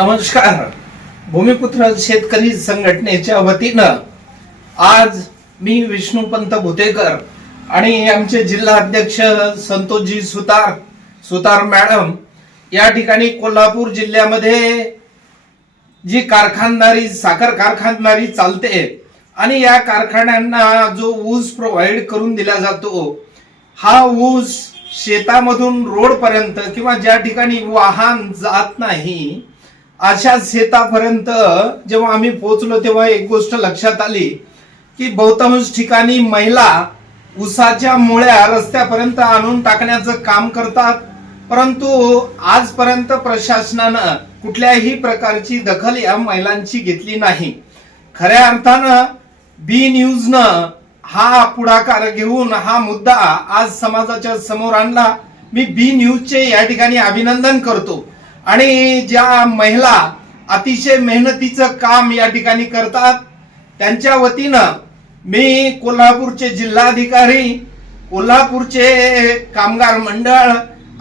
नमस्कार. भूमिपुत्र शेतकरी संघटनेच्या वतीनं आज मी विष्णुपंत भुतेकर आणि आमचे जिल्हा अध्यक्ष संतोषजी सुतार सुतार मॅडम या ठिकाणी कोल्हापूर जिल्ह्यामध्ये जी कारखानदारी साखर कारखानदारी चालते आणि या कारखान्यांना जो ऊस प्रोव्हाइड करून दिला जातो हा ऊस शेतामधून रोडपर्यंत किंवा ज्या ठिकाणी वाहन जात नाही अशा शेतापर्यंत जेव्हा आम्ही पोहोचलो तेव्हा एक गोष्ट लक्षात आली की बहुतांश ठिकाणी महिला उसाच्या मुळ्या रस्त्यापर्यंत आणून टाकण्याचं काम करतात. परंतु आजपर्यंत प्रशासनानं कुठल्याही प्रकारची दखल या महिलांची घेतली नाही. खऱ्या अर्थानं बी न्यूजनं हा पुढाकार घेऊन हा मुद्दा आज समाजाच्या समोर आणला. मी बी न्यूजचे या ठिकाणी अभिनंदन करतो. आणि ज्या महिला अतिशय मेहनतीचं काम या ठिकाणी करतात त्यांच्या वतीनं मी कोल्हापूरचे जिल्हाधिकारी कोल्हापूरचे कामगार मंडळ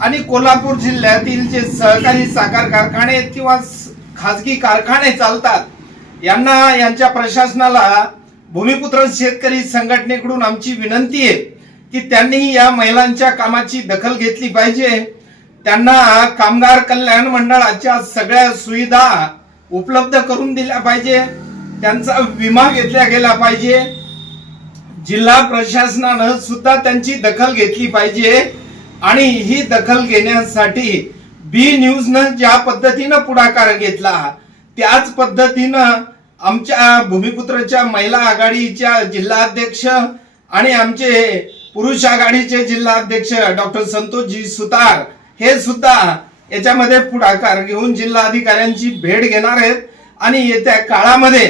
आणि कोल्हापूर जिल्ह्यातील जे सहकारी साखर कारखाने किंवा खाजगी कारखाने चालतात यांना यांच्या प्रशासनाला भूमिपुत्र शेतकरी संघटनेकडून आमची विनंती आहे की त्यांनी या महिलांच्या कामाची दखल घेतली पाहिजे. त्यांना कामगार कल्याण मंडळाच्या सगळ्या सुविधा उपलब्ध करून दिल्या पाहिजे. त्यांचा विमा घेतला गेला पाहिजे. जिल्हा प्रशासनानं सुद्धा त्यांची दखल घेतली पाहिजे. आणि ही दखल घेण्यासाठी बी न्यूजनं ज्या पद्धतीनं पुढाकार घेतला त्याच पद्धतीनं आमच्या भूमिपुत्रच्या महिला आघाडीच्या जिल्हाध्यक्ष आणि आमचे पुरुष आघाडीचे जिल्हाध्यक्ष डॉक्टर संतोषजी सुतार हे सुद्धा याच्यामध्ये पुढाकार घेऊन जिल्हा अधिकाऱ्यांची भेट घेणार आहेत. आणि येत्या काळामध्ये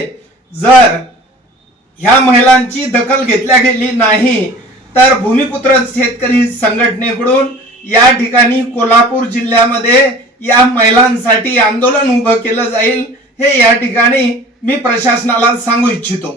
जर ह्या महिलांची दखल घेतल्या गेली नाही तर भूमिपुत्र शेतकरी संघटनेकडून या ठिकाणी कोल्हापूर जिल्ह्यामध्ये या महिलांसाठी आंदोलन उभं केलं जाईल हे या ठिकाणी मी प्रशासनाला सांगू इच्छितो.